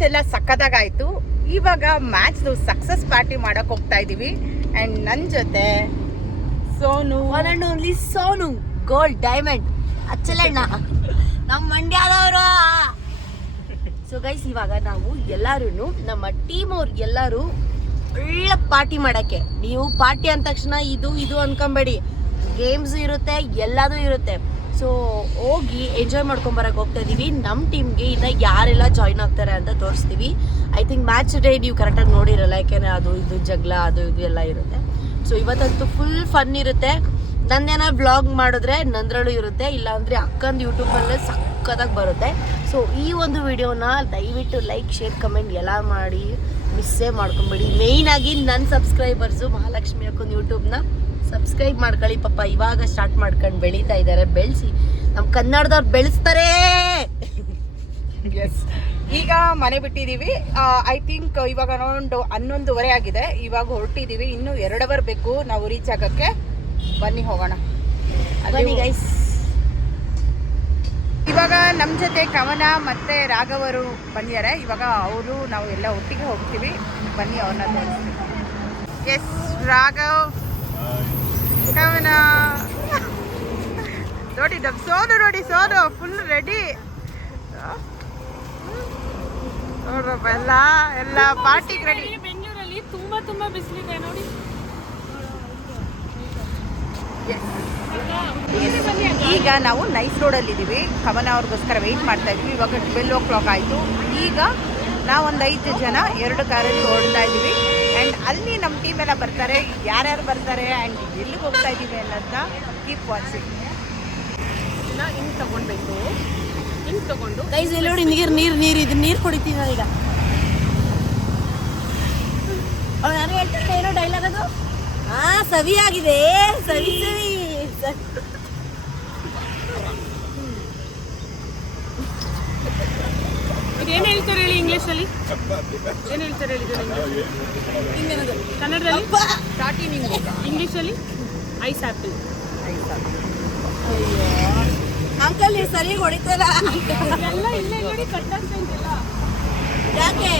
Match ಎಲ್ಲ ಸಕ್ಕದಾಗಾಯ್ತು. ಇವಾಗ ಮ್ಯಾಚ್ದು success party ಮಾಡಕ್ ಹೋಗ್ತಾ ಇದೀವಿ. ಅಂಡ್ ನನ್ನ ಜೊತೆ Sonu, one and only Sonu, gold diamond ಅಚ್ಚಲಣ್ಣ, ನಮ್ಮ ಮಂಡ್ಯದವರು. ಸೊ ಗೈಸ್, ಇವಾಗ ನಾವು ಎಲ್ಲರೂ ನಮ್ಮ ಟೀಮ್ ಅವ್ರು ಎಲ್ಲರೂ ಒಳ್ಳೆ ಪಾರ್ಟಿ ಮಾಡಕ್ಕೆ. ನೀವು ಪಾರ್ಟಿ ಅಂದ ತಕ್ಷಣ ಇದು ಅನ್ಕೊಂಬೇಡಿ, ಗೇಮ್ಸ್ ಇರುತ್ತೆ, ಎಲ್ಲದೂ ಇರುತ್ತೆ. ಸೊ ಹೋಗಿ ಎಂಜಾಯ್ ಮಾಡ್ಕೊಂಬರಕ್ಕೆ ಹೋಗ್ತಾ ಇದೀವಿ. ನಮ್ಮ ಟೀಮ್ಗೆ ಇನ್ನು ಯಾರೆಲ್ಲ ಜಾಯ್ನ್ ಆಗ್ತಾರೆ ಅಂತ ತೋರಿಸ್ತೀವಿ. ಐ ಥಿಂಕ್ ಮ್ಯಾಚ್ ಡೇ ನೀವು ಕರೆಕ್ಟಾಗಿ ನೋಡಿರಲ್ಲ, ಯಾಕೆಂದರೆ ಅದು ಇದು ಜಗಳ ಅದು ಇದು ಎಲ್ಲ ಇರುತ್ತೆ. ಸೊ ಇವತ್ತಂತೂ ಫುಲ್ ಫನ್ ಇರುತ್ತೆ. ನಂದೇನೋ ವ್ಲಾಗ್ ಮಾಡಿದ್ರೆ ನಂದ್ರಲ್ಲೂ ಇರುತ್ತೆ, ಇಲ್ಲಾಂದರೆ ಅಕ್ಕಂದು ಯೂಟ್ಯೂಬಲ್ಲೇ ಸಕ್ಕತ್ತಾಗಿ ಬರುತ್ತೆ. ಸೊ ಈ ಒಂದು ವಿಡಿಯೋನ ದಯವಿಟ್ಟು ಲೈಕ್, ಶೇರ್, ಕಮೆಂಟ್ ಎಲ್ಲ ಮಾಡಿ ಮಿಸ್ಸೇ ಮಾಡ್ಕೊಂಬೇಡಿ. ಮೇಯ್ನಾಗಿ ನನ್ನ ಸಬ್ಸ್ಕ್ರೈಬರ್ಸು ಮಹಾಲಕ್ಷ್ಮಿ ಅಕ್ಕನ ಯೂಟ್ಯೂಬ್ನ ಸಬ್ಸ್ಕ್ರೈಬ್ ಮಾಡ್ಕೊಳ್ಳಿ. ಪಾಪ ಇವಾಗ ಸ್ಟಾರ್ಟ್ ಮಾಡ್ಕೊಂಡು ಬೆಳೀತಾ ಇದ್ದಾರೆ. ಬೆಳೆಸಿ, ನಮ್ಮ ಕನ್ನಡದವ್ರು ಬೆಳೆಸ್ತಾರೆ. ಎಸ್, ಈಗ ಮನೆ ಬಿಟ್ಟಿದ್ದೀವಿ. ಐ ಥಿಂಕ್ ಇವಾಗ ಅರೌಂಡ್ 11:30 ಆಗಿದೆ. ಇವಾಗ ಹೊರಟಿದ್ದೀವಿ. ಇನ್ನೂ 2 ಅವರ್ ಬೇಕು ನಾವು ರೀಚ್ ಆಗೋಕ್ಕೆ. ಬನ್ನಿ ಹೋಗೋಣ. ಬನ್ನಿ ಗೈಸ್. ಇವಾಗ ನಮ್ಮ ಜೊತೆ ಕವನ ಮತ್ತು ರಾಘವರು ಬಂದಿದ್ದಾರೆ. ಇವಾಗ ಅವರು ನಾವು ಎಲ್ಲ ಒಟ್ಟಿಗೆ ಹೋಗ್ತೀವಿ. ಬನ್ನಿ ಅವ್ರನ್ನ ತೋರಿಸ್ತೀವಿ. ಎಸ್, ರಾಘವ್, ಕವನ ನೋಡಿ, ನಮ್ಮ ಸೋನು ನೋಡಿ, ಸೋನು ಫುಲ್ ರೆಡಿ ನೋಡ್ರಪ್ಪ. ಎಲ್ಲ ಪಾರ್ಟಿಗೆ ರೆಡಿ. ಬೆಂಗಳೂರಲ್ಲಿ ತುಂಬಾ ಬಿಸಿಲಿದೆ ನೋಡಿ. ಈಗ ನಾವು ನೈಸ್ ರೋಡಲ್ಲಿ ಇದ್ದೀವಿ. ಕವನ ಅವ್ರಿಗೋಸ್ಕರ ವೆಯ್ಟ್ ಮಾಡ್ತಾ ಇದ್ವಿ. ಇವಾಗ 12 o'clock ಆಯಿತು. ಈಗ ನಾವೊಂದು 5 ಜನ 2 ಕಾರಲ್ಲಿ ಓಡ್ತಾ ಇದ್ದೀವಿ. ಆ್ಯಂಡ್ ಅಲ್ಲಿ ನಮ್ಮ ಟೀಮ್ ಎಲ್ಲ ಬರ್ತಾರೆ. ಯಾರ್ಯಾರು ಬರ್ತಾರೆ ಆ್ಯಂಡ್ ಎಲ್ಲಿಗೆ ಹೋಗ್ತಾ ಇದ್ದೀವಿ ಅನ್ನೋದನ್ನ ಕೀಪ್ ವಾಚಿಂಗ್. ಹಿಂಗೆ ತಗೊಳ್ಬೇಕು. ಹಿಂಗೆ ತಗೊಂಡು ಗೈಸ್ ಇಲ್ಲಿ ನೋಡಿ, ನೀರು ಕುಡಿತೀವಿ ನಾವೀಗ. ಅವ್ರು ಯಾರು ಹೇಳ್ತಾರೆ ಏನೋ ಡೈಲಾಗ್ ಅದು? ಸವಿ ಆಗಿದೆ, ಸವಿ ಏನು ಹೇಳ್ತಾರೆ ಹೇಳಿ ಇಂಗ್ಲೀಷಲ್ಲಿ? ಏನು ಹೇಳ್ತಾರೆ ಹೇಳಿ ಕನ್ನಡದಲ್ಲಿ? ಸ್ಟಾರ್ಟಿಂಗ್ ಇಂಗ್ಲೀಷಲ್ಲಿ ಐಸ್ ಆ್ಯಪಲ್. ಅಂಕಲ್ ನೀವು ಸರಿ ಹೊಡಿತಾರ ಎಲ್ಲ ಇಲ್ಲೇ ನೋಡಿ ಕಟ್ಟಾಗ್ತಾ ಇದೆಯಲ್ಲ. ಯಾಕೆ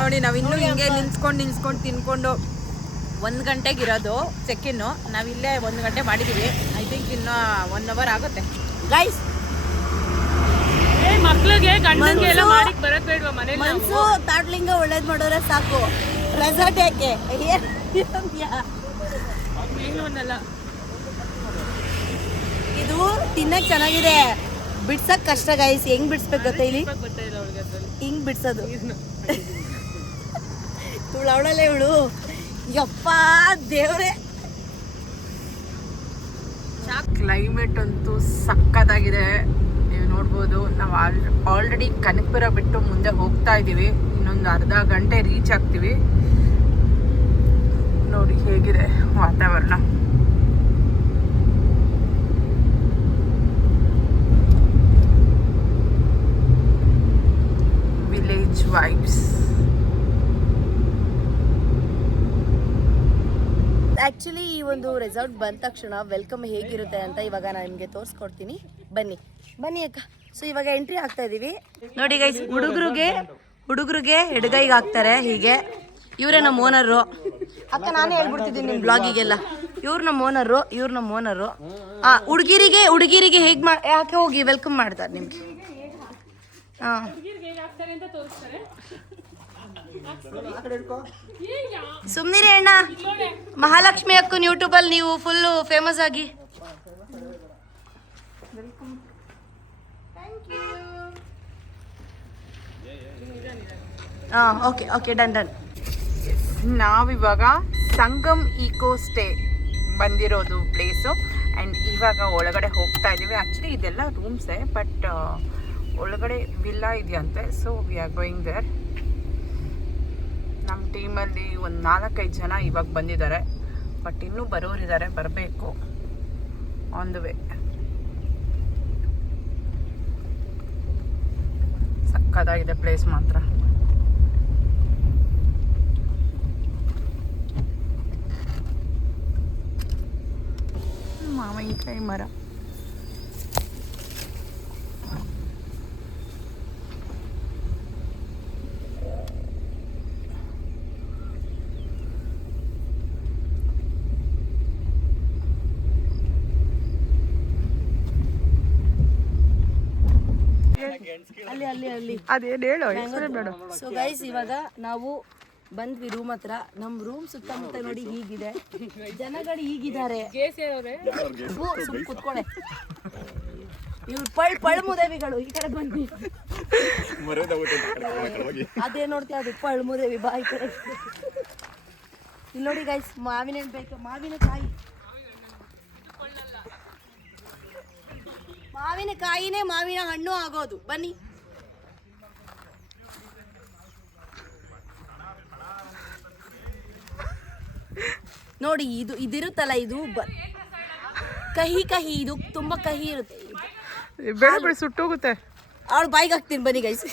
ನೋಡಿ, ನಾವು ಇನ್ನೂ ಹಿಂಗೆ ನಿಲ್ಸ್ಕೊಂಡು ತಿನ್ಕೊಂಡು 1 ಗಂಟೆಗೆ ಇರೋದು ಚೆಕ್ಕಿನ್ನು. ನಾವಿಲ್ಲೇ 1 ಗಂಟೆ ಮಾಡಿದ್ದೀವಿ. ಐ ಥಿಂಕ್ ಇನ್ನೂ 1 ಅವರ್ ಆಗುತ್ತೆ. ಗೈಸ್, ಮಕ್ಳಿಗೆ ಗಂಡಂಗೆ ಎಲ್ಲ ಮಾಡಿಕ್ ಬರಕ್ ಬೇಡ್ವಾ ಮನೇಲಿ? ಮನ್ಸು ತಾಟ್ಲಿಂಗ ಒಳ್ಳೇದ್ ಮಾಡೋರೆ ಸಾಕು. ರೆಸಾರ್ಟ್ ಯಾಕೆ ಏನಲ್ಲ, ಇದು ತಿನ್ನಕ್ ಚೆನ್ನಾಗಿದೆ, ಬಿಡ್ಸಕ್ ಕಷ್ಟ ಗೈಸ್. ಹೆಂಗ್ ಬಿಡ್ಸ್ಬೇಕು ಗೊತ್ತಾ? ಇಲ್ಲಿ ಹಿಂಗ್ ಬಿಡ್ಸೋದು. ಇವಳು ಅವಳಲ್ಲೇ ಇವಳು. ಯಪ್ಪ ದೇವ್ರೆ, ಕ್ಲೈಮೇಟ್ ಅಂತೂ ಸಕ್ಕತ್ತಾಗಿದೆ. ನೀವು ನೋಡ್ಬೋದು, ನಾವು ಆಲ್ರೆಡಿ ಕನಕಪುರ ಬಿಟ್ಟು ಮುಂದೆ ಹೋಗ್ತಾ ಇದ್ದೀವಿ. ಇನ್ನೊಂದು ಅರ್ಧ ಗಂಟೆ ರೀಚ್ ಆಗ್ತೀವಿ. ನೋಡಿ ಹೇಗಿದೆ ವಾತಾವರಣ. Village vibes. ಆ್ಯಕ್ಚುಲಿ ಈ ಒಂದು ರೆಸಾರ್ಟ್ ಬಂದ ತಕ್ಷಣ ವೆಲ್ಕಮ್ ಹೇಗಿರುತ್ತೆ ಅಂತ ಇವಾಗ ನಾನು ನಿಮಗೆ ತೋರಿಸ್ಕೊಡ್ತೀನಿ. ಬನ್ನಿ ಅಕ್ಕ. ಸೊ ಇವಾಗ ಎಂಟ್ರಿ ಆಗ್ತಾ ಇದೀವಿ. ನೋಡಿ ಗೈಸ್, ಹುಡುಗರಿಗೆ ಎಡಗೈಗೆ ಹಾಕ್ತಾರೆ ಹೀಗೆ. ಇವರೇ ನಮ್ಮ ಓನರು. ಅಕ್ಕ ನಾನೇ ಹೇಳ್ಬಿಡ್ತಿದ್ದೀನಿ ನಿಮ್ಮ ಬ್ಲಾಗಿಗೆಲ್ಲ. ಇವ್ರು ನಮ್ಮ ಓನರು. ಹುಡುಗಿರಿಗೆ ಹೇಗೆ ಯಾಕೆ ಹೋಗಿ ವೆಲ್ಕಮ್ ಮಾಡ್ತಾರೆ ನಿಮ್ಗೆ. ಹಾಂ, ಸುಮ್ನಿರಿ ಅಣ್ಣ. ಮಹಾಲಕ್ಷ್ಮಿ ಅಕ್ಕನ ಯೂಟ್ಯೂಬಲ್ಲಿ ನೀವು ಫುಲ್ಲು ಫೇಮಸ್ ಆಗಿ. ಹಾಂ, ಓಕೆ ಡನ್. ನಾವಿವಾಗ ಸಂಗಮ್ ಈಕೋ ಸ್ಟೇ ಬಂದಿರೋದು ಪ್ಲೇಸು. ಆ್ಯಂಡ್ ಇವಾಗ ಒಳಗಡೆ ಹೋಗ್ತಾ ಇದ್ದೀವಿ. ಆ್ಯಕ್ಚುಲಿ ಇದೆಲ್ಲ ರೂಮ್ಸೇ, ಬಟ್ ಒಳಗಡೆ ವಿಲ್ಲಾ ಇದೆಯಂತೆ. So we are going there. ನಮ್ಮ ಟೀಮಲ್ಲಿ ಒಂದು 4-5 ಜನ ಇವಾಗ ಬಂದಿದ್ದಾರೆ, ಬಟ್ ಇನ್ನೂ ಬರೋರಿದ್ದಾರೆ, ಬರಬೇಕು. On the way. ಸಕ್ಕದಾಗಿದೆ ಪ್ಲೇಸ್ ಮಾತ್ರ. ಮಾವಿನಕಾಯಿ ಮರ. ಅಲ್ಲಿ ಅಲ್ಲಿ ಅಲ್ಲಿ ಅದೇನು ಹೇಳು ಹೆಸರೇ ಬೇಡ. ಸೊ ಗೈಸ್ ಇವಾಗ ನಾವು ಬಂದ್ವಿ ರೂಮ್ ಹತ್ರ. ನಮ್ಮ ರೂಮ್ ಸುತ್ತಮುತ್ತ ನೋಡಿ ಹೀಗಿದೆ, ಜನಗಳು ಹೀಗಿದ್ದಾರೆ. ಸುಮ್ ಕುತ್ಕೊಳ್ಳೆ, ಇವ್ರು ಪಳ್ಮುದೇವಿಗಳು ಈ ಕಡೆ ಬಂದ್ವಿ. ಅದೇ ನೋಡ್ತೀವಿ, ಅದು ಪಳ್ಮುದೇವಿ ಬಾ ಈ ಕಡೆ. ಇಲ್ಲಿ ನೋಡಿ ಗೈಸ್, ಮಾವಿನ ಹಣ್ಣು ಬೇಕು, ಮಾವಿನಕಾಯಿನೇ ಮಾವಿನ ಹಣ್ಣು ಆಗೋದು. ಬನ್ನಿ. ನೋಡಿ ಇದಿರುತ್ತಲ್ಲ, ಇದು ಕಹಿ ಕಹಿ, ಇದು ತುಂಬಾ ಕಹಿ ಇರುತ್ತೆ. ಬೇಡ ಬೇಡ, ಸುಟ್ಟೋಗುತ್ತೆ. ಅವಳು ಬಾಯಿಗೆ ಹಾಕ್ತೀನಿ, ಬನ್ನಿ guys.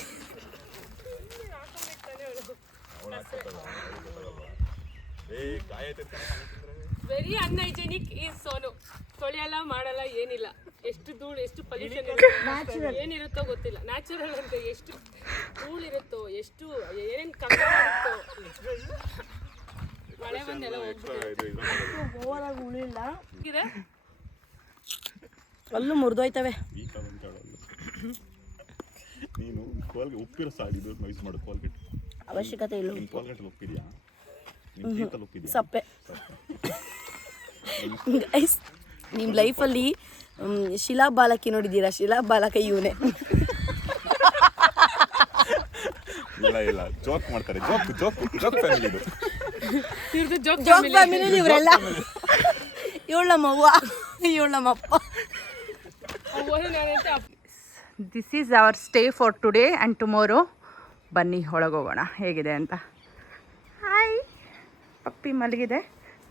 Very unhygienic is Sonu. ತೊಳೆಯಲ್ಲ, ಮಾಡಲ್ಲ, ಏನಿಲ್ಲ. ಎಷ್ಟು ಧೂಳು, ಎಷ್ಟು ಪೊಲ್ಯೂಷನ್ ಏನಿರುತ್ತೋ ಗೊತ್ತಿಲ್ಲ. ನ್ಯಾಚುರಲ್ ಅಂತ ಎಷ್ಟು ಧೂಳಿರುತ್ತೋ, ಎಷ್ಟು ಏನೇನು ಕಷ್ಟ ಮಾಡುತ್ತೋ. ಮಳೆ ಬಂದೆಲ್ಲ ಓವರಾಗಿ ಉಳಿಲ್ಲ, ಅಲ್ಲೂ ಮುರಿದೋಯ್ತವೆ. ನೀನು ಕೋಲ್ಗೆ ಉಪ್ಪಿರೋ ಸಾಡಿದ್ದು ಯೂಸ್ ಮಾಡು. ಕೋಲ್ಗೇಟ್ ಅವಶ್ಯಕತೆ ಇಲ್ಲ. ಕೋಲ್ಗೇಟ್ ಉಪ್ಪಿದ್ಯಾ? ಸಪ್ಪೆ. ಗೈಸ್, ನಿಮ್ಮ ಲೈಫಲ್ಲಿ ಶಿಲಾಬಾಲಕಿ ನೋಡಿದ್ದೀರಾ? ಶಿಲಾಬಾಲಕ ಇವನೇ. ಇಲ್ಲ ಜೋಕ್ ಮಾಡ್ತಾರೆ. ಜೋಕ್ ಫ್ಯಾಮಿಲಿ ಇದು. ಜೋಕ್ ಫ್ಯಾಮಿಲಿ ಇವರೆಲ್ಲ. ಇವಳು ನಮ್ಮವ್ವ, ಇವಳು ನಮ್ಮಪ್ಪ. This is our stay for today and tomorrow. ಬನ್ನಿ ಒಳಗೋಗೋಣ ಹೇಗಿದೆ ಅಂತ. ಹಾಯ್, ಪಪ್ಪಿ ಮಲಗಿದೆ,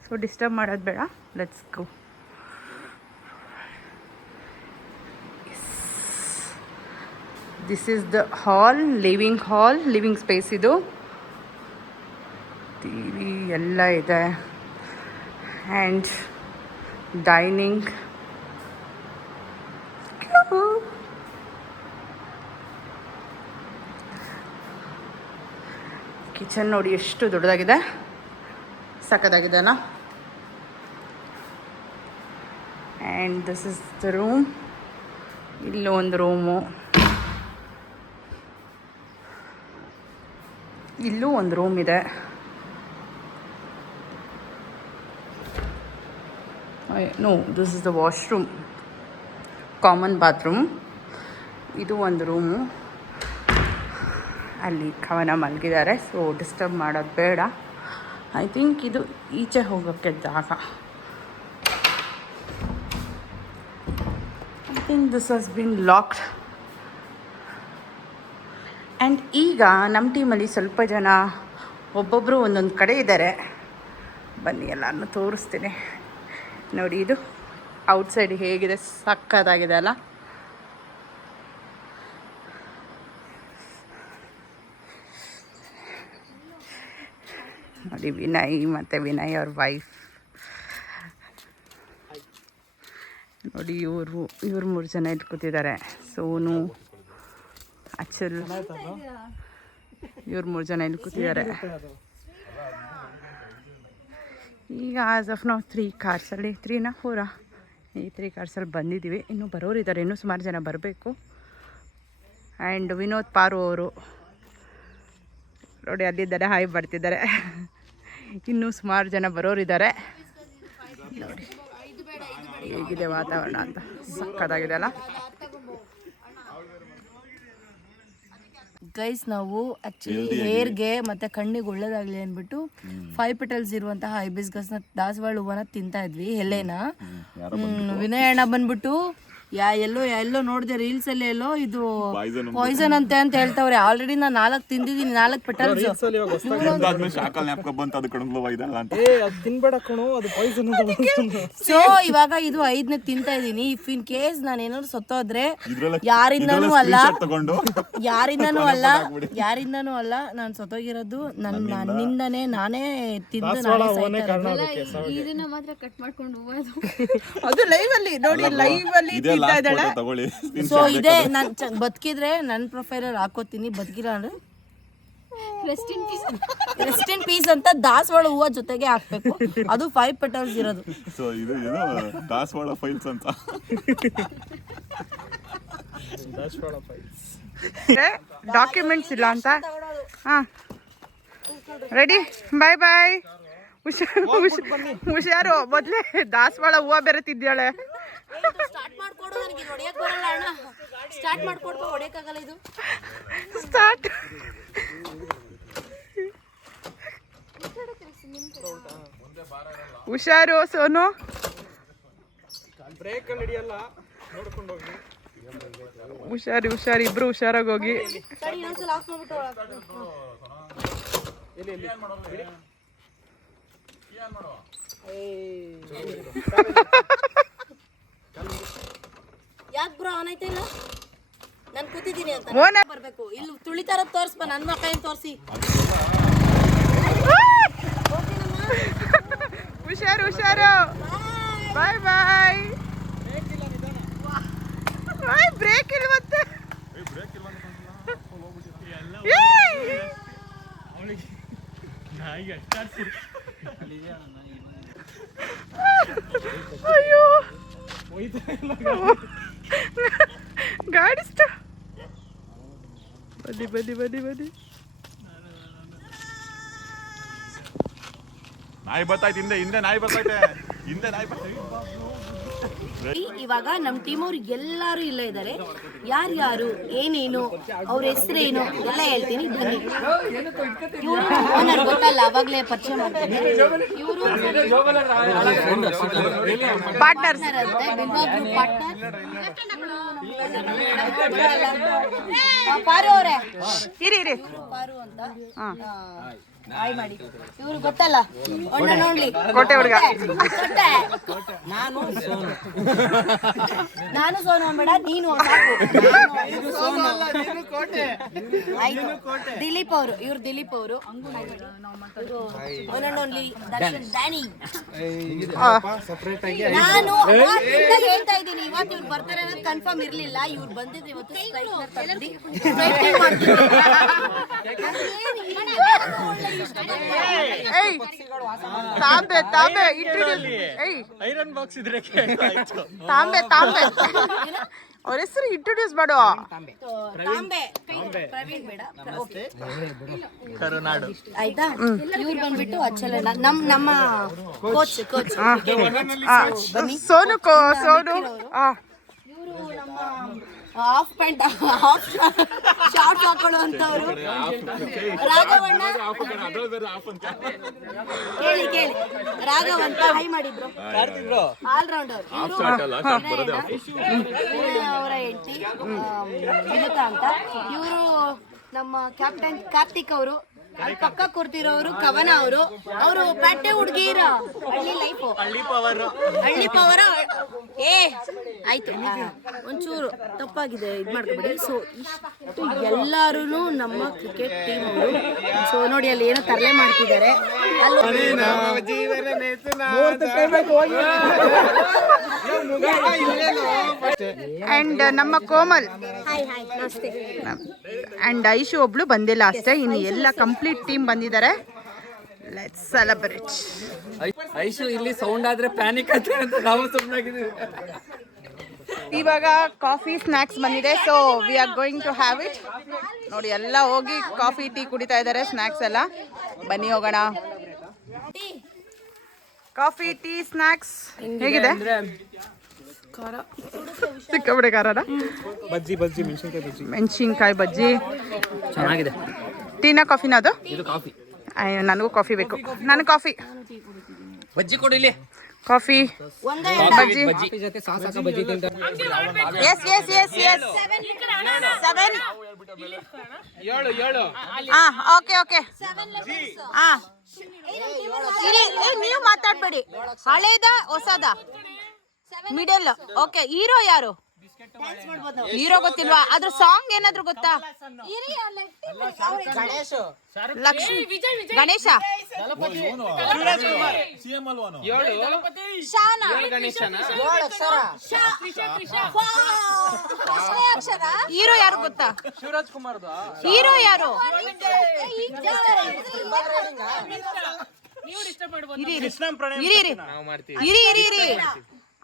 ಸೊ ಡಿಸ್ಟರ್ಬ್ ಮಾಡೋದು ಬೇಡ. Let's go. This is the hall, living space. ಇದು ಟಿವಿ ಎಲ್ಲ ಇದೆ ಆ್ಯಂಡ್ ಡೈನಿಂಗ್. ಕಿಚನ್ ನೋಡಿ ಎಷ್ಟು ದೊಡ್ಡದಾಗಿದೆ, ಸಖತ್ತಾಗಿದೆ ಅಲ್ಲ. And this is the room. ಇಲ್ಲೂ ಒಂದು ರೂಮು, ಇಲ್ಲೂ ಒಂದು ರೂಮ್ ಇದೆ. No, this is the washroom, common bathroom. ಇದು ಒಂದು ರೂಮು. ಅಲ್ಲಿ ಕವನ ಮಲಗಿದ್ದಾರೆ, ಸೊ ಡಿಸ್ಟರ್ಬ್ ಮಾಡೋದು ಬೇಡ. ಐ ಥಿಂಕ್ ಇದು ಈಚೆ ಹೋಗೋಕ್ಕೆ ಜಾಗ. I think this has been locked. And ಈಗ ನಮ್ಮ ಟೀಮಲ್ಲಿ ಸ್ವಲ್ಪ ಜನ ಒಬ್ಬೊಬ್ಬರು ಒಂದೊಂದು ಕಡೆ ಇದ್ದಾರೆ. ಬನ್ನಿ ಎಲ್ಲರನ್ನೂ ತೋರಿಸ್ತೀನಿ. ನೋಡಿ, ಇದು ಔಟ್ಸೈಡ್ ಹೇಗಿದೆ, ಸಕ್ಕತ್ತಾಗಿದೆ ಅಲ್ಲ. ನೋಡಿ, ವಿನಯ್ ಮತ್ತು ವಿನಯ್ ಅವ್ರ ವೈಫ್. ನೋಡಿ, ಇವ್ರು 3 ಜನ ಇಲ್ಲಿ ಕೂತಿದ್ದಾರೆ. ಸೋನು, ಅಚಲ್, ಇವ್ರು 3 ಜನ ಇಲ್ಲಿ ಕೂತಿದ್ದಾರೆ. ಈಗ ಆಸ್ ಆಫ್ ನಾವು 3 ಕಾರ್ಸಲ್ಲಿ 3ನಾ 4 ಈ 3 ಕಾರ್ಸಲ್ಲಿ ಬಂದಿದ್ದೀವಿ. ಇನ್ನೂ ಬರೋರಿದ್ದಾರೆ, ಇನ್ನೂ ಸುಮಾರು ಜನ ಬರಬೇಕು. ಆ್ಯಂಡ್ ವಿನೋದ್ ಪಾರು ಅವರು ನೋಡಿ ಅಲ್ಲಿದ್ದಾರೆ, ಹಾಯ್ ಬರ್ತಿದ್ದಾರೆ. ಇನ್ನೂ ಸುಮಾರು ಜನ ಬರೋರಿದ್ದಾರೆ. ನೋಡಿ ಹೇಗಿದೆ ವಾತಾವರಣ ಅಂತ, ಸಕ್ಕತ್ತಾಗಿದೆ ಅಲ್ಲ. ಗೈಸ್, ನಾವು ಆಕ್ಚುಲಿ ಹೇರ್ಗೆ ಮತ್ತೆ ಕಣ್ಣಿಗೆ ಒಳ್ಳೇದಾಗ್ಲಿ ಅಂದ್ಬಿಟ್ಟು 5 ಪೆಟಲ್ಸ್ ಇರುವಂತಹ ಹೈಬಿಸ್ಕಸ್ನ ದಾಸವಾಳ ಹೂವನ ತಿಂತಾ ಇದ್ವಿ. ಎಲೆನ ವಿನಯ್ ಅಣ್ಣ ಬಂದ್ಬಿಟ್ಟು ಎಲ್ಲೋ ನೋಡಿದೆ ರೀಲ್ಸ್ ಅಲ್ಲಿ, ಎಲ್ಲೋ ಇದು ಪಾಯ್ಸನ್ ಅಂತ ಹೇಳ್ತಾವ್ರೆ. ಆಲ್ರೆಡಿ ನಾನು 4 ತಿಂದಿದ್ದೀನಿ, 4 ಪೆಟಲ್ಸ್. ಸೊ ಇವಾಗ ಇದು 5ನೇ ತಿಂತಾ ಇದೀನಿ. ಇಫ್ ಇನ್ ಕೇಸ್ ನಾನು ಏನಾದ್ರು ಸತ್ತೋದ್ರೆ ಯಾರಿಂದನೂ ಅಲ್ಲ, ನಾನು ಸತ್ತೋಗಿರೋದು ನನ್ನಿಂದನೇ. ನಾನೇ ತಿಂದು ಇದನ್ನ ಮಾತ್ರ ಕಟ್ ಮಾಡ್ಕೊಂಡು ಹೋಗೋದು. ಅದು ಲೈವ್ ಅಲ್ಲಿ ನೋಡಿ, ಲೈವ್ ಅಲ್ಲಿ ತಿಂತಾ ಇದ್ದಾಳೆ. ಸೊ ಇದೇ ನಾನು ಬದುಕಿದ್ರೆ ನನ್ನ ಪ್ರೊಫೈಲ್ ಹಾಕೋತೀನಿ, ಬದುಕಿಲ್ಲ ಅಂದ್ರೆ ರೆಸ್ಟ್ ಇನ್ ಪೀಸ್ ಅಂತ ದಾಸವಾಳ ಹೂವ ಜೊತೆಗೆ ಹಾಕ್ಬೇಕು. ಅದು 5 ಪೆಟಲ್ಸ್ ಇರೋದು. ಸೊ ಇದು ದಾಸವಾಳ ಫೈಲ್ಸ್ ಅಂತ. ಡಾಕ್ಯುಮೆಂಟ್ಸ್ ಇಲ್ಲ ಅಂತ. ಹಾಂ ರೆಡಿ, ಬಾಯ್ ಬಾಯ್. ಹುಷಾರು, ಮೊದಲೇ ದಾಸವಾಳ ಹೂವು ಬೇರೆ ತಿದ್ದಾಳೆ. ಸ್ಟಾರ್ಟ್ ಮಾಡ್ಕೊಡು, ನನಗೆ ಇದು ಹೊಡೆಯಕ್ಕೆ ಬರಲ್ಲ ಅಣ್ಣ. ಸ್ಟಾರ್ಟ್ ಮಾಡ್ಕೊಡ್ಬೋ, ಹೊಡೆಯಕ್ಕಾಗಲ್ಲ ಇದು. ಸ್ಟಾರ್ಟ್. ಹುಷಾರು ಸೋನು. ಹುಷಾರಿ ಹುಷಾರಿ, ಇಬ್ರು ಹುಷಾರಾಗಿ ಹೋಗಿ. ಸರಿ, ಇನ್ನೊಂದ್ಸಲ ಆಫ್ ಮಾಡ್ಬಿಟ್ಟು ಯಾಕೆ ಬ್ರೋ ಆನ್ ಆಯ್ತಾ ಇಲ್ಲ? ನಾನು ಕೂತಿದ್ದೀನಿ ಅಂತ ಬರ್ಬೇಕು. ಇಲ್ಲಿ ತುಳಿತಾರ ತೋರ್ಸ್ಪ, ನನ್ನ ಮಕ್ಕಳೇನು ತೋರಿಸಿ. ಹುಷಾರು ಹುಷಾರು, ಬಾಯ್ ಬಾಯ್. ಬ್ರೇಕ್ ಇಲ್ವಂತೆ. ಅಯ್ಯೋ ಗಾಡಿ ಬನ್ನಿ ಬನ್ನಿ ಬನ್ನಿ ಬನ್ನಿ. ನಾಯಿ ಬರ್ತಾಯ್ತು, ಹಿಂದೆ ನಾಯಿ ಬರ್ತೈತೆ, ಹಿಂದೆ ನಾಯಿ ಬರ್ತೈತೆ. ಇವಾಗ ನಮ್ಮ ಟೀಮ್ ಅವ್ರು ಎಲ್ಲಾರು ಇಲ್ಲ ಇದ್ದಾರೆ. ಯಾರ್ಯಾರು ಏನೇನು ಅವ್ರ ಹೆಸರೇನು ಎಲ್ಲ ಹೇಳ್ತೀನಿ, ಬನ್ನಿ. ಇವರು ಓನರ್ ಗೊತ್ತಲ್ಲ, ಅವಾಗಲೇ ಪರಿಚಯ ಮಾಡ್ತೀನಿ. ಇವರು ಪಾರ್ಟ್ನರ್ ಅಂತೆ, ಬಿಲ್ವಾ ಗ್ರೂಪ್ ಪಾರ್ಟ್ನರ್. ಪಾರು ಅವರೇ, ಇರಿ ಇರಿ, ಪಾರು ಅಂತ ಹಾಯ್ ಮಾಡಿ. ಇವ್ರು ಗೊತ್ತಲ್ಲ, ಒಣ್ಣ ನೋಡ್ಲಿ ಕೋಟೆ ಹುಡುಗ. ನಾನು ಸೋನು ಅನ್ಬೇಡ, ನೀನು ಆಯ್ತು. ದಿಲೀಪ್ ಅವರು, ಇವ್ರು ದಿಲೀಪ್ ಅವರು. One and only Darshan Danny. ನಾನು ಅವಾಗಿಂದ ಹೇಳ್ತಾ ಇದ್ದೀನಿ, ಇವತ್ತು ಇವ್ರು ಬರ್ತಾರೆ ಅನ್ನೋದು ಕನ್ಫರ್ಮ್ ಇರ್ಲಿಲ್ಲ. ಇವ್ರು ಬಂದಿದ್ರೆ ಇವತ್ತು ತಾಂಬೆ ತಾಂಬೆ ಐರನ್ ಬಾಕ್ಸ್ ಇದ್ರೆ ತಾಂಬೆ ತಾಂಬೆ ಅವ್ರ ಹೆಸರು ಇಂಟ್ರೊಡ್ಯೂಸ್ ಮಾಡು. ತಾಂಬೆ ಪ್ರವೀಣ್ ಬೇಡ, ಕರುನಾಡು. ಆಯ್ತಾ? ಇವ್ರು ಬಂದ್ಬಿಟ್ಟು ಅಚ್ಚಲ ನಮ್ಮ ಕೋಚ್ ಸೋನು ಸೋನು. ಇವರು ನಮ್ಮ ಹಾಫ್ ಪ್ಯಾಂಟ್ ಹಾಫ್ ಶಾರ್ಟ್ಸ್ ಹಾಕೊಳ್ಳೋ ಅಂತವ್ರು. ರಾಘವಣ್ಣ ಕೇಳಿ ಕೇಳಿ, ರಾಘವ್ ಅಂತ ಹೈ ಮಾಡಿದ್ರು, ಆಲ್ ರೌಂಡರ್. ಅವರ ಹೆಂಡತಿ ವಿನುತಾ ಅಂತ. ಇವರು ನಮ್ಮ ಕ್ಯಾಪ್ಟನ್ ಕಾರ್ತಿಕ್ ಅವರು. ಅಲ್ಲಿ ಪಕ್ಕ ಕೂರ್ತಿರೋರು ಕವನ ಅವರು. ಅವರು ಪೇಟೆ ಹುಡುಗಿರ ಹಳ್ಳಿ ಲೈಫು, ಹಳ್ಳಿ ಪವರ್. ಆಯ್ತು, ಒಂಚೂರು ತಪ್ಪಾಗಿದೆ, ಇದು ಮಾಡ್ಕೊಬೇಡಿ. ಸೊ ಇಷ್ಟು ಎಲ್ಲರೂ ನಮ್ಮ ಕ್ರಿಕೆಟ್ ಟೀಮ್ ಅವರು. ಸೊ ನೋಡಿ, ಅಲ್ಲಿ ಏನೋ ತರಲೆ ಮಾಡ್ತಿದ್ದಾರೆ. ಅಂಡ್ ನಮ್ಮ ಕೋಮಲ್ ನಮಸ್ತೆ. ಅಂಡ್ ಐಶು ಒಬ್ಳು ಬಂದಿಲ್ಲ ಅಷ್ಟೇ, ಇನ್ನು ಎಲ್ಲ ಕಂಪ್ಲೀಟ್ ಟೀಮ್ ಬಂದಿದ್ದಾರೆ. Let's celebrate. ಐಶು ಇಲ್ಲಿ ಸೌಂಡ್ ಆದ್ರೆ ಪ್ಯಾನಿಕ್ ಆಗ್ತದೆ ಅಂತ ನಾವು ಸುಮ್ಮನಾಗಿದ್ದೀವಿ. ಇವಾಗ ಕಾಫಿ ಸ್ನ್ಯಾಕ್ಸ್ ಬಂದಿದೆ, so we are going to have it. ನೋಡಿ, ಎಲ್ಲ ಹೋಗಿ ಕಾಫಿ ಟೀ ಕುಡಿತಾ ಇದ್ದಾರೆ, ಸ್ನ್ಯಾಕ್ಸ್ ಎಲ್ಲ. ಬನ್ನಿ ಹೋಗೋಣ. ಕಾಫಿ ಟೀ ಸ್ನ್ಯಾಕ್ಸ್ ಹೇಗಿದೆ? ಸಿಕ್ಕಾಬಿಡೆ ಖಾರನ. ಬಜ್ಜಿ ಬಜ್ಜಿ ಮೆಣಸಿನ್ಕಾಯಿ ಬಜ್ಜಿ, ಮೆಣಸಿನ್ಕಾಯಿ ಬಜ್ಜಿ ಚೆನ್ನಾಗಿದೆ. ಟೀನಾ ಕಾಫಿನ? ಅದು ಇದು ಕಾಫಿ. ನನಗೂ ಕಾಫಿ ಬೇಕು. ನನಗೆ ಕಾಫಿ. ಬಜ್ಜಿ ಕೊಡು ಇಲ್ಲಿ. ಕಾಫಿ ಬಜ್ಜಿ ಬಜ್ಜಿ ಜೊತೆ ಸಾಸ್ ಹಾಕ ಬಜ್ಜಿ ತಿಂತ. Yes yes yes yes 7 7 okay okay. ನೀವು ಮಾತಾಡ್ಬೇಡಿ. ಹಳೇದ ಹೊಸದ ಮಿಡಲ್. ಓಕೆ. ಹೀರೋ ಯಾರು? ಹೀರೋ ಗೊತ್ತಿಲ್ವಾ? ಅದ್ರ ಸಾಂಗ್ ಏನಾದ್ರು ಗೊತ್ತಾ? ಲಕ್ಷ್ಮಿ ಗಣೇಶ ಹೀರೋ ಯಾರು ಗೊತ್ತಾ? ಶಿವರಾಜ್ ಕುಮಾರ್. ಹೀರೋ ಯಾರು? ಇರಿ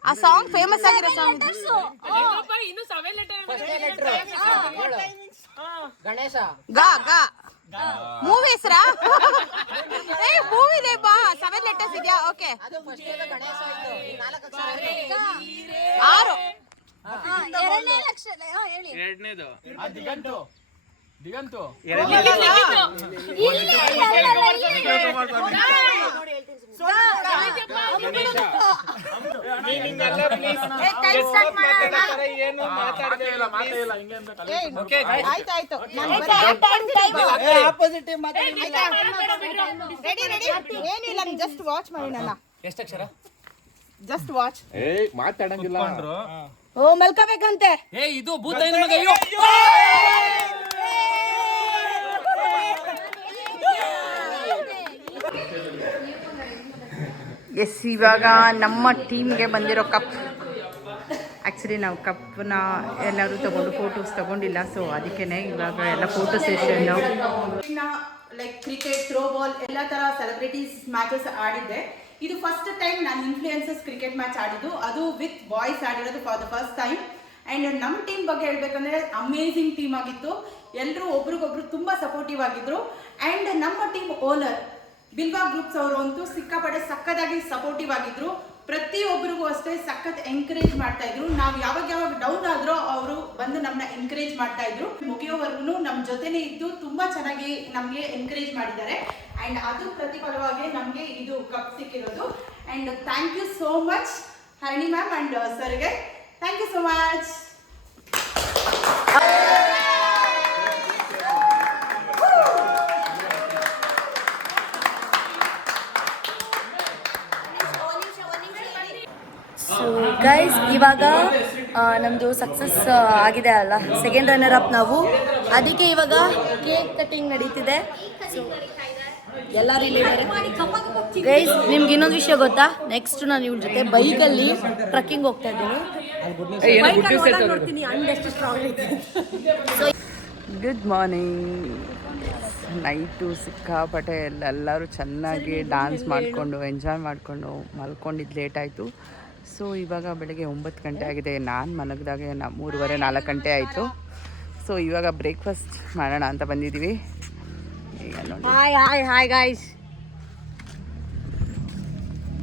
ಆ ಸಾಂಗ್ ಫೇಮಸ್ ಆಗಿರೋ ಸಾಂಗ್. ಗಣೇಶ ಗಾ ಗಾ ಮೂವಿ ಹೆಸರಾ ಏ ಮೂವಿದೆ ಬಾ 7 ಲೆಟರ್ಸ್ ಇದೆಯಾ ಓಕೆ ಅದು ಫಸ್ಟ್ ಗಣೇಶ ಆಯ್ತು ಈ 4 ಅಕ್ಷರ 6 ಎರಡನೇ ಲಕ್ಷ ಹೇಳಿ ಎರಡನೇದು ದಿಗಂತು ದಿಗಂತು ಏನು ಆಯ್ತಾಯ್ತು ರೆಡಿ ರೆಡಿ ಏನಿಲ್ಲ ಜಸ್ಟ್ ವಾಚ್ ಮಾಡೋಣ ಎಷ್ಟು ಅಕ್ಷರ ಜಸ್ಟ್ ವಾಚ್ ಮಾತಾಡಂಗಿಲ್ಲ ಓ ಮಲ್ಕೋಬೇಕಂತೆ ಏ ಇದು ಭೂತ ಮಗ ಅಯ್ಯೋ ಎಸ್ ಇವಾಗ ನಮ್ಮ ಟೀಮ್ಗೆ ಬಂದಿರೋ ಕಪ್ ಆ್ಯಕ್ಚುಲಿ ನಾವು ಕಪ್ಪನ್ನ ಎಲ್ಲರೂ ತಗೊಂಡು ಫೋಟೋಸ್ ತಗೊಂಡಿಲ್ಲ ಸೊ ಅದಕ್ಕೇ ಇವಾಗ ಎಲ್ಲ photo session like cricket throw ball ಎಲ್ಲ ಥರ ಸೆಲೆಬ್ರಿಟೀಸ್ ಮ್ಯಾಚಸ್ ಆಡಿದ್ದೆ ಇದು ಫಸ್ಟ್ ಟೈಮ್ ನಾನು ಇನ್ಫ್ಲೂಯೆನ್ಸಸ್ ಕ್ರಿಕೆಟ್ ಮ್ಯಾಚ್ ಆಡಿದ್ದು ಅದು ವಿತ್ ಬಾಯ್ಸ್ ಆಡಿರೋದು for the first time and ನಮ್ಮ ಟೀಮ್ ಬಗ್ಗೆ ಹೇಳ್ಬೇಕಂದ್ರೆ ಅಮೇಝಿಂಗ್ ಟೀಮ್ ಆಗಿತ್ತು ಎಲ್ಲರೂ ಒಬ್ರಿಗೊಬ್ರು ತುಂಬ ಸಪೋರ್ಟಿವ್ ಆಗಿದ್ರು ಆ್ಯಂಡ್ ನಮ್ಮ ಟೀಮ್ ಓನರ್ ಬಿಲ್ವಾ ಗ್ರೂಪ್ಸ್ ಅವರು ಅಂತೂ ಸಿಕ್ಕಾಪಟ್ಟೆ ಸಕ್ಕತ್ತಾಗಿ ಸಪೋರ್ಟಿವ್ ಆಗಿದ್ರು ಪ್ರತಿಯೊಬ್ಬರಿಗೂ ಅಷ್ಟೇ ಸಖತ್ ಎಂಕರೇಜ್ ಮಾಡ್ತಾ ಇದ್ರು ನಾವು ಯಾವಾಗ ಡೌನ್ ಆದ್ರೂ ಅವರು ಬಂದು ನಮ್ಮನ್ನ ಎಂಕರೇಜ್ ಮಾಡ್ತಾ ಇದ್ರು ಮುಗಿಯೋವರೆಗೂ ನಮ್ಮ ಜೊತೆನೇ ಇದ್ದು ತುಂಬಾ ಚೆನ್ನಾಗಿ ನಮಗೆ ಎಂಕರೇಜ್ ಮಾಡಿದ್ದಾರೆ ಅಂಡ್ ಅದು ಪ್ರತಿಫಲವಾಗಿ ನಮಗೆ ಇದು ಕಪ್ ಸಿಕ್ಕಿರೋದು and thank you so much Harani ma'am and ಸರ್ಗೆ thank you so much. So guys ಇವಾಗ ನಮ್ಮದು ಸಕ್ಸಸ್ ಆಗಿದೆ ಅಲ್ಲ, ಸೆಕೆಂಡ್ ರನ್ನರ್ ಅಪ್ ನಾವು. ಅದಕ್ಕೆ ಇವಾಗ ಕೇಕ್ ಕಟಿಂಗ್ ನಡೀತಿದೆ. ಸೊ ಎಲ್ಲರೂ ಇಲ್ಲಿದ್ದಾರೆ ಗೈಸ್. ನಿಮ್ಗೆ ಇನ್ನೊಂದು ವಿಷಯ ಗೊತ್ತಾ, ನೆಕ್ಸ್ಟ್ ನಾನು ಇವ್ರ ಜೊತೆ ಬೈಕಲ್ಲಿ ಟ್ರಕ್ಕಿಂಗ್ ಹೋಗ್ತಾ ಇದ್ದೀನಿ. ನೋಡ್ತೀನಿ ಅಂಡ್ ಸ್ಟ್ರಾಂಗ್ ಐತೆ. Good morning. ನೈಟು ಸಿಕ್ಕಾಪಟ್ಟೆ ಎಲ್ಲರೂ ಚೆನ್ನಾಗಿ ಡ್ಯಾನ್ಸ್ ಮಾಡಿಕೊಂಡು ಎಂಜಾಯ್ ಮಾಡಿಕೊಂಡು ಮಲ್ಕೊಂಡಿದ್ದು ಲೇಟ್ ಆಯಿತು. ಸೊ ಇವಾಗ ಬೆಳಗ್ಗೆ 9 ಗಂಟೆ ಆಗಿದೆ. ನಾನು ಮಲಗಿದಾಗೆ 3:30-4 ಗಂಟೆ ಆಯಿತು. ಸೊ ಇವಾಗ ಬ್ರೇಕ್ಫಾಸ್ಟ್ ಮಾಡೋಣ ಅಂತ ಬಂದಿದ್ದೀವಿ. ಈಗ ನೋಡಿ ಹಾಯ್ ಗೈಸ್.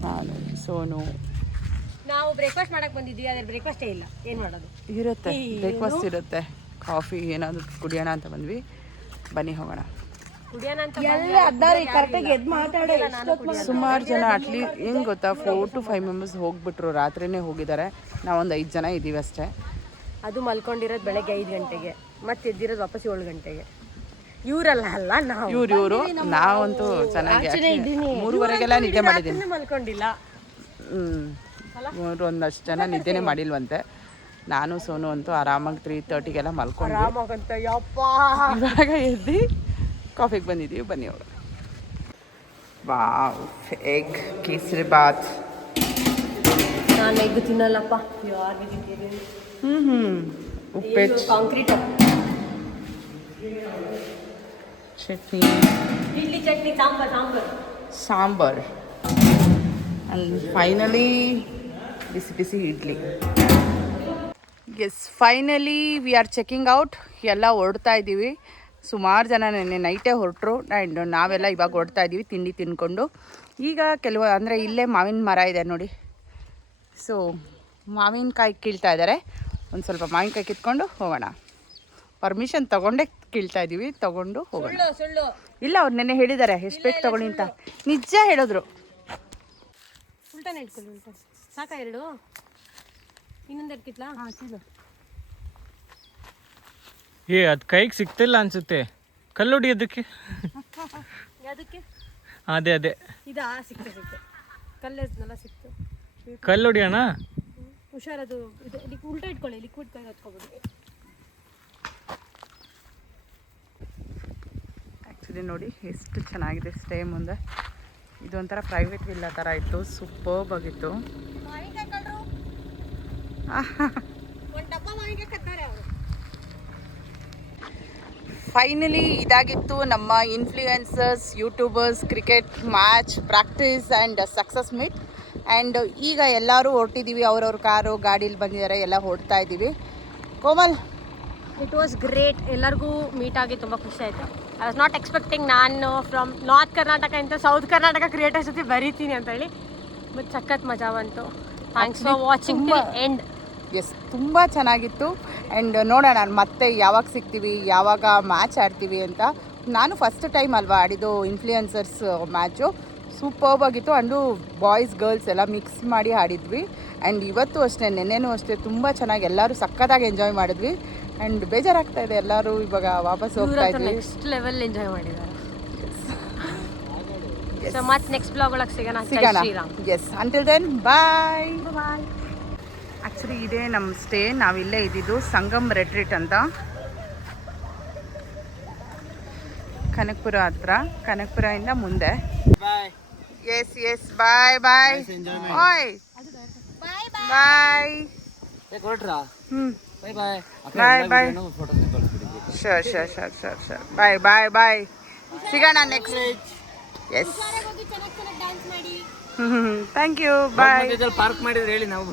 ನಾನು ಸೋನು ನಾವು ಬ್ರೇಕ್ಫಾಸ್ಟ್ ಮಾಡಕ್ಕೆ ಬಂದಿದ್ದೀವಿ, ಅದ್ರ ಬ್ರೇಕ್ಫಾಸ್ಟೇ ಇಲ್ಲ. ಏನು ಮಾಡೋದು? ಇರುತ್ತೆ, ಬ್ರೇಕ್ಫಾಸ್ಟ್ ಇರುತ್ತೆ. ಕಾಫಿ ಏನಾದರೂ ಕುಡಿಯೋಣ ಅಂತ ಬಂದ್ವಿ. ಬನ್ನಿ ಹೋಗೋಣ. ಸುಮಾರು ಜನ ಅಟ್ಲೀಸ್ಟ್ ಹೆಂಗೆ ಗೊತ್ತಾ 4 to 5 ಮೆಂಬರ್ಸ್ ಹೋಗ್ಬಿಟ್ರು, ರಾತ್ರಿನೇ ಹೋಗಿದ್ದಾರೆ. ನಾವೊಂದು 5 ಜನ ಇದ್ದೀವಿ ಅಷ್ಟೇ. ಅದು ಮಲ್ಕೊಂಡಿರೋದು ಬೆಳಗ್ಗೆ 5 ಗಂಟೆಗೆ, ಮತ್ತೆ ಎದ್ದಿರೋದು ವಾಪಸ್ 7 ಗಂಟೆಗೆ. ಇವರಲ್ಲ ಅಲ್ಲ ನಾವು, ಇವರು ನಾವಂತೂ ಚೆನ್ನಾಗಿ 3:30ಗೆಲ್ಲ ನಿದ್ದೆ ಮಾಡಿದ್ದೀನಿ. ಮಲ್ಕೊಂಡಿಲ್ಲ. ಇವರು ಒಂದಷ್ಟು ಜನ ನಿದ್ದೆನೇ ಮಾಡಿಲ್ವಂತೆ. ನಾನು ಸೋನು ಅಂತೂ ಆರಾಮಾಗಿ 3:30ಗೆಲ್ಲ ಮಲ್ಕೊಂಡು ಇವಾಗ ಎದ್ದು ಕಾಫಿಗೆ ಬಂದಿದ್ದೀವಿ. ಬನ್ನಿ ಅವರು. Wow, egg kesari bath. ನಾನು ಎಗ್ ತಿನ್ನಲ್ಲಪ್ಪ. ಉಪ್ಪಿಟ್ಟು, ಕಾಂಕ್ರೀಟ್ ಚಟ್ನಿ, ಇಡ್ಲಿ ಚಟ್ನಿ, ಸಾಂಬಾರ್ ಆ್ಯಂಡ್ ಫೈನಲಿ ಬಿಸಿ ಬಿಸಿ idli. Yes, finally we are checking out. ಎಲ್ಲ ಹೊರಡ್ತಾ ಇದ್ದೀವಿ. ಸುಮಾರು ಜನ ನೆನ್ನೆ ನೈಟೇ ಹೊರಟರು ಆ್ಯಂಡ್ ನಾವೆಲ್ಲ ಇವಾಗ ಹೊರಡ್ತಾ ಇದ್ದೀವಿ ತಿಂಡಿ ತಿನ್ಕೊಂಡು. ಈಗ ಕೆಲವು ಅಂದರೆ ಇಲ್ಲೇ ಮಾವಿನ ಮರ ಇದೆ ನೋಡಿ. ಸೊ ಮಾವಿನಕಾಯಿ ಕೀಳ್ತಾ ಇದ್ದಾರೆ. ಒಂದು ಸ್ವಲ್ಪ ಮಾವಿನಕಾಯಿ ಕಿತ್ಕೊಂಡು ಹೋಗೋಣ. ಪರ್ಮಿಷನ್ ತೊಗೊಂಡೇ ಕೀಳ್ತಾ ಇದ್ದೀವಿ, ತೊಗೊಂಡು ಹೋಗೋಣ. ಇಲ್ಲ, ಅವ್ರು ನೆನ್ನೆ ಹೇಳಿದ್ದಾರೆ ಎಷ್ಟು ಬೇಕು ತೊಗೊಳ್ಳಿ ಅಂತ. ನಿಜ ಹೇಳಿದ್ರು. ಉಲ್ಟಾನೆ ಇಟ್ಕೊಳ್ಳಿ. ಸಾಕಾ ಎರಡು? ಇನ್ನೊಂದು ಎಡ್ಕಿತ್ಲಾ? ಹಾಂ ಚೀಲು. ಏ ಅದು ಕೈಗೆ ಸಿಗ್ತಿಲ್ಲ ಅನ್ಸುತ್ತೆ. ಕಲ್ಲು ಹೊಡಿಯೋದಕ್ಕೆ. ಯಾವುದಕ್ಕೆ? ಅದೇ ಇದಾ? ಸಿಕ್ತು ಕಲ್ಲೆಲ್ಲ ಸಿಕ್ತು. ಕಲ್ಲು ಹೊಡಿಯೋಣ. ಹುಷಾರದು. ಇದು ಉಲ್ಟಾ ಇಟ್ಕೊಳ್ಳಿ, ಲಿಕ್ವಿಡ್ ಕೈ ಹೊತ್ಕೊಬಿಡಿ. ಆ್ಯಕ್ಚುಲಿ ನೋಡಿ ಎಷ್ಟು ಚೆನ್ನಾಗಿದೆ ಸ್ಟೇ ಮುಂದೆ. ಇದೊಂಥರ ಪ್ರೈವೇಟ್ ವಿಲ್ಲಾ ಥರ ಇತ್ತು. ಸೂಪರ್ಬ್ ಆಗಿತ್ತು. ಫೈನಲಿ ಇದಾಗಿತ್ತು ನಮ್ಮ influencers, YouTubers, cricket match practice and success meet. And ಈಗ ಎಲ್ಲರೂ ಹೊರಟಿದ್ದೀವಿ. ಅವ್ರವ್ರ ಕಾರು ಗಾಡೀಲಿ ಬಂದಿದ್ದಾರೆ, ಎಲ್ಲ ಹೊರಡ್ತಾ ಇದ್ದೀವಿ. Komal it was great. ಎಲ್ಲರಿಗೂ ಮೀಟ್ ಆಗಿ ತುಂಬ ಖುಷಿ ಆಯಿತು. ಐ ವಾಸ್ ನಾಟ್ ಎಕ್ಸ್ಪೆಕ್ಟಿಂಗ್ ನಾನು ಫ್ರಮ್ ನಾರ್ತ್ ಕರ್ನಾಟಕ ಇಂದ ಸೌತ್ ಕರ್ನಾಟಕ ಕ್ರಿಯೇಟರ್ಸ್ ಜೊತೆ ಬರೀತೀನಿ ಅಂತ ಹೇಳಿ. ಬಟ್ ಸಖತ್ ಮಜಾ ಬಂತು. Thanks for watching till end. Yes, ತುಂಬ ಚೆನ್ನಾಗಿತ್ತು. ಆ್ಯಂಡ್ ನೋಡೋಣ ಮತ್ತೆ ಯಾವಾಗ ಸಿಗ್ತೀವಿ, ಯಾವಾಗ ಮ್ಯಾಚ್ ಆಡ್ತೀವಿ ಅಂತ. ನಾನು ಫಸ್ಟ್ ಟೈಮ್ ಅಲ್ವಾ ಆಡಿದ್ದು ಇನ್ಫ್ಲೂಯೆನ್ಸರ್ಸ್ ಮ್ಯಾಚು. ಸೂಪರ್ಬ್ ಆಗಿತ್ತು. ಅಂಡು ಬಾಯ್ಸ್ ಗರ್ಲ್ಸ್ ಎಲ್ಲ ಮಿಕ್ಸ್ ಮಾಡಿ ಆಡಿದ್ವಿ. ಆ್ಯಂಡ್ ಇವತ್ತು ಅಷ್ಟೇ, ನೆನ್ನೆನೂ ಅಷ್ಟೇ ತುಂಬ ಚೆನ್ನಾಗಿ ಎಲ್ಲರೂ ಸಕ್ಕತ್ತಾಗಿ ಎಂಜಾಯ್ ಮಾಡಿದ್ವಿ. ಆ್ಯಂಡ್ ಬೇಜಾರಾಗ್ತಾ ಇದೆ, ಎಲ್ಲರೂ ಇವಾಗ ವಾಪಸ್ ಹೋಗ್ತಾ ಇದ್ವಿ. ನೆಕ್ಸ್ಟ್ ಲೆವೆಲ್ ಎಂಜಾಯ್ ಮಾಡಿದ್ದಾರೆ. ಸೊ ಮತ್ತೆ ನೆಕ್ಸ್ಟ್ ಬ್ಲಾಗ್ ಒಳಗೆ ಸಿಗೋಣ. ಎಸ್, ಅಂಟಿಲ್ ದೆನ್ ಬಾಯ್ ಬಾಯ್. ಆ್ಯಕ್ಚುಲಿ ಇದೇ ನಮ್ಮ ಸ್ಟೇ. ನಾವಿಲ್ಲೇ ಇದ್ದಿದ್ದು ಸಂಗಮ್ ರೆಟ್ರೀಟ್ ಅಂತ, ಕನಕಪುರ ಹತ್ರ. ಕನಕಪುರದಿಂದ ಮುಂದೆ. Yes yes, bye bye. ಓಯ್ bye. Bye bye bye bye. ಶೋರ್ ಶೋರ್ ಶೋರ್ ಶೋರ್ ಶೋರ್. Bye bye bye. ಸಿಗೋಣ next. Yes, thank you. Bye. Park ಮಾಡಿದ್ರೆ ಹೇಳಿ ನಾವು